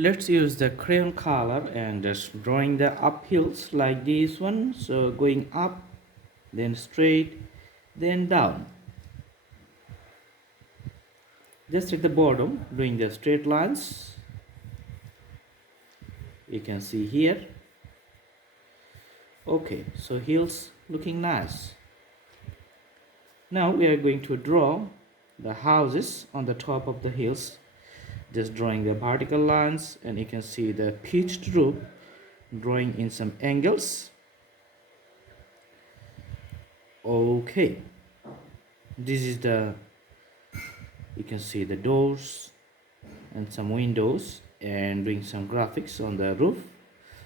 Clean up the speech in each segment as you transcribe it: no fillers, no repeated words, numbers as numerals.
Let's use the crayon color and just drawing the uphills like this one. So going up, then straight, then down. Just at the bottom, doing the straight lines. You can see here. Okay, so hills looking nice. Now we are going to draw the houses on the top of the hills. Just drawing the vertical lines, and you can see the pitched roof, drawing in some angles. Okay, this is the, you can see the doors and some windows, and doing some graphics on the roof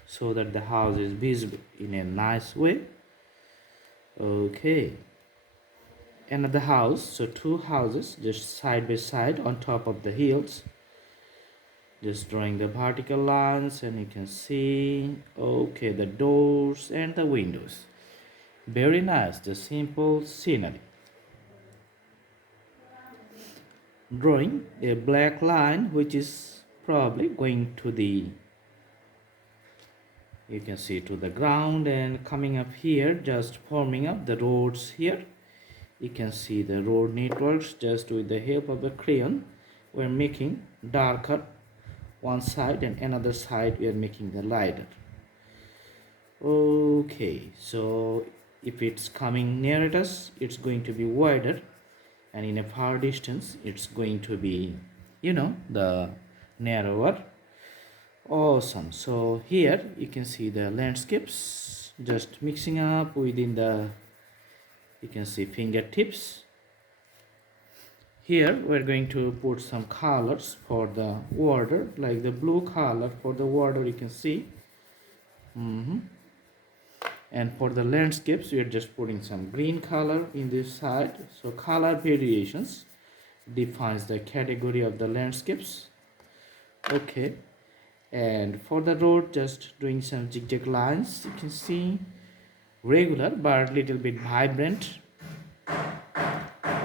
so that the house is visible in a nice way. Okay, another house, so two houses just side by side on top of the hills. Just drawing the vertical lines, and you can see, okay, the doors and the windows. Very nice, the simple scenery. Drawing a black line which is probably going to the, you can see, to the ground, and coming up here, just forming up the roads here. You can see the road networks. Just with the help of the crayon, we're making darker one side, and another side we are making the lighter. Okay, so if it's coming near at us, it's going to be wider, and in a far distance it's going to be, the narrower. Awesome. So here you can see the landscapes just mixing up within the, you can see, fingertips. Here we're going to put some colors for the water, like the blue color for the water, you can see. And for the landscapes, we are just putting some green color in this side. So color variations defines the category of the landscapes. Okay, and for the road, just doing some zigzag lines. You can see regular but little bit vibrant.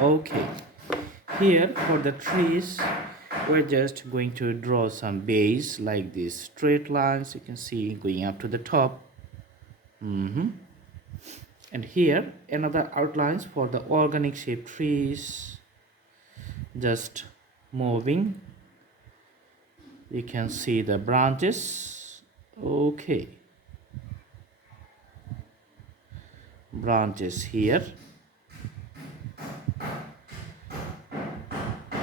Okay, here for the trees, we're just going to draw some base like these straight lines, you can see, going up to the top. And here another outlines for the organic shaped trees, just moving. You can see the branches. Okay, branches here,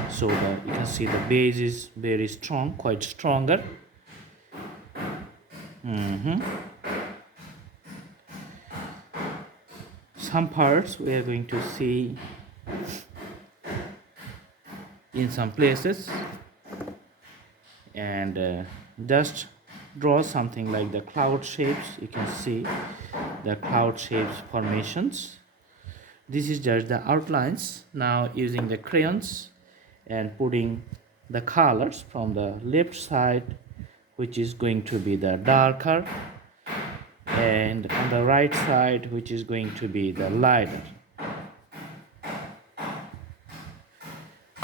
so you can see the base is very strong, quite stronger. Some parts we are going to see in some places, and just draw something like the cloud shapes. You can see the cloud shapes formations. This is just the outlines. Now using the crayons and putting the colors from the left side, which is going to be the darker, and on the right side, which is going to be the lighter.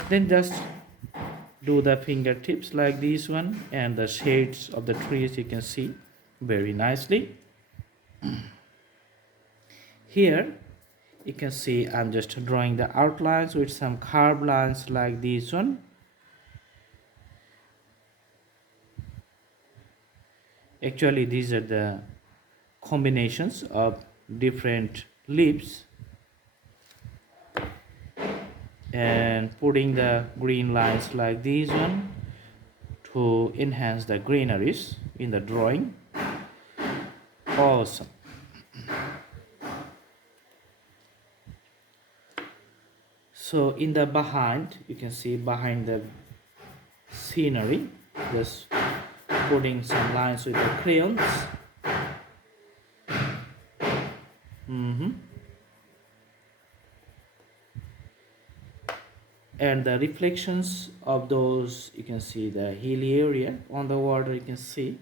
Then just do the fingertips like this one, and the shades of the trees you can see very nicely. Here you can see I'm just drawing the outlines with some curved lines like this one. Actually, these are the combinations of different leaves, and putting the green lines like this one to enhance the greeneries in the drawing. Awesome. So in the behind, you can see behind the scenery, just putting some lines with the crayons. And the reflections of those, you can see the hilly area on the water, you can see,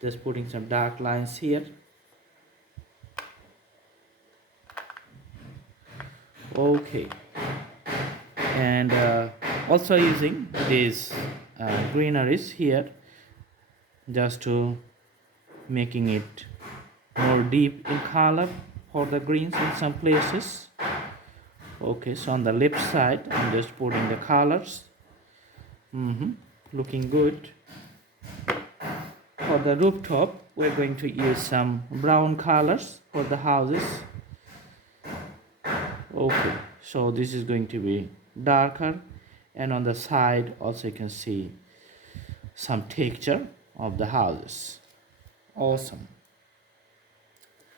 just putting some dark lines here. Okay, and also using these greeneries here just to making it more deep in color for the greens in some places. Okay, so on the left side I'm just putting the colors. Looking good. For the rooftop we're going to use some brown colors for the houses. Okay, so this is going to be darker, and on the side also you can see some texture of the houses. Awesome.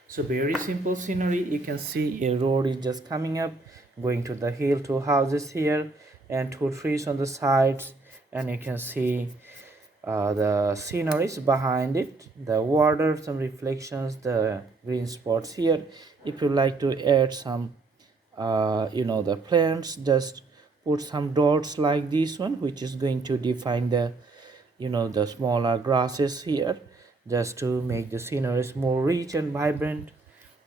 So very simple scenery. You can see a road is just coming up, going to the hill, two houses here and two trees on the sides, and you can see the sceneries behind it, the water, some reflections, the green spots here. If you like to add some the plants, just put some dots like this one, which is going to define the the smaller grasses here, just to make the sceneries more rich and vibrant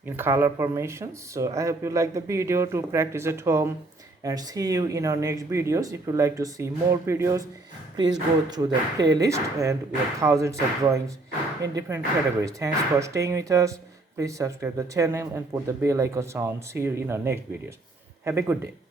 in color formations. So I hope you like the video to practice at home, and see you in our next videos. If you like to see more videos, please go through the playlist, and we have thousands of drawings in different categories. Thanks for staying with us. Please subscribe the channel and put the bell icon on. See you in our next videos. Have a good day.